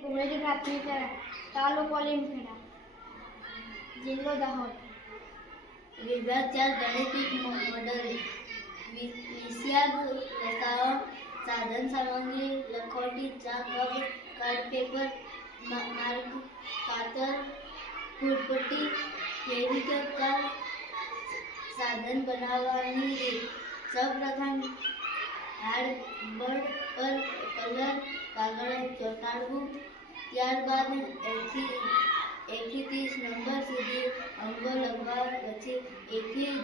ઉમેદી પ્રાથમિક શાળા તાલુકો લીમખેડા જિલ્લો દાહોદ વિભાગ ચાર ગણિત મોડલ વિ- વિષયાર્થ રસાયણ સાધન સામગ્રી લખોટી ચા કપ કાર્ડ પેપર માર્ગ કાતર ફૂટપટ્ટી કા સાધન બનાવવાની રીત સૌપ્રથમ હાર્ડબોર્ડ પર કલર કાગળ ચોંટાડવું. ત્યારબાદ એકથી એકથી ત્રીસ નંબર સુધી અંકો લખવા પછી એકથી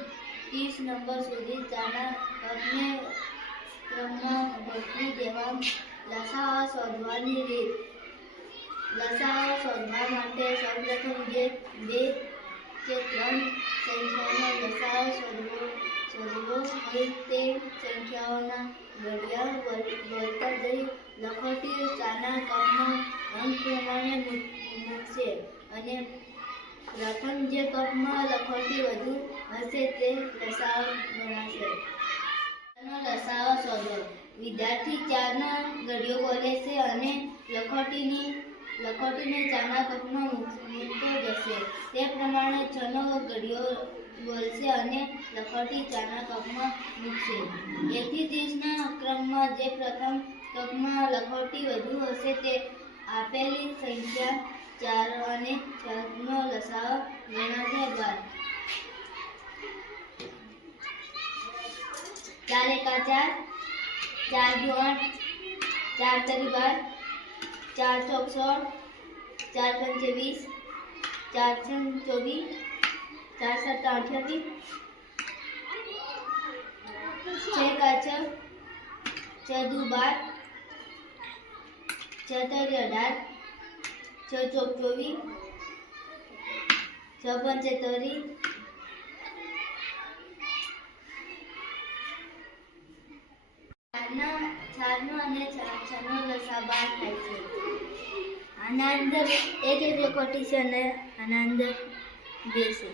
ત્રીસ નંબર સુધી ચાના કપને ક્રમમાં ગોઠવી દેવા લસાવા શોધવાની રીત. લસાવા શોધવા માટે સૌપ્રથમ જે બે કે ત્રણ સંખ્યાઓનો લસાઅ શોધવો શોધવો હોય તે સંખ્યાઓના ઘડિયાળ વળતા જઈ લખોટી ચાના કપમાં અંક પ્રમાણે મૂકશે અને પ્રથમ જે કપમાં લખોટી વધુ હશે તે લસાવ ગણાશે. ચાનો લસાઅ શોધો. વિદ્યાર્થી ચારના ઘડીઓ બોલે છે અને લખોટીની લખોટીને ચાના મૂક- મૂકતો જશે. તે પ્રમાણે છનો ઘડીઓ બોલશે અને લખોટી ચાના કપમાં મૂકશે. એકથી ત્રીસના ક્રમમાં જે પ્રથમ કપમાં લખોટી વધુ હશે તે આપેલી સંખ્યા ચાર અને છનો લસાઅ ગણાશે બાર. ચાર એકા ચાર ચાર દુ આઠ ચાર તરી બાર ચાર ચોક સોળ ચાર પંચે વીસ, ચાર છ ચોવીસ, ચાર સાત અઠ્યાવીસ છ એકા છ દુ બાર, છ અઢાર, છ ચોક ચોવીસ, છ પંચે તરી ચારના ચારનો અને છનો લસા બાર થાય છે. આના અંદર એક એક લખોટી છે અને આના અંદર બે છે.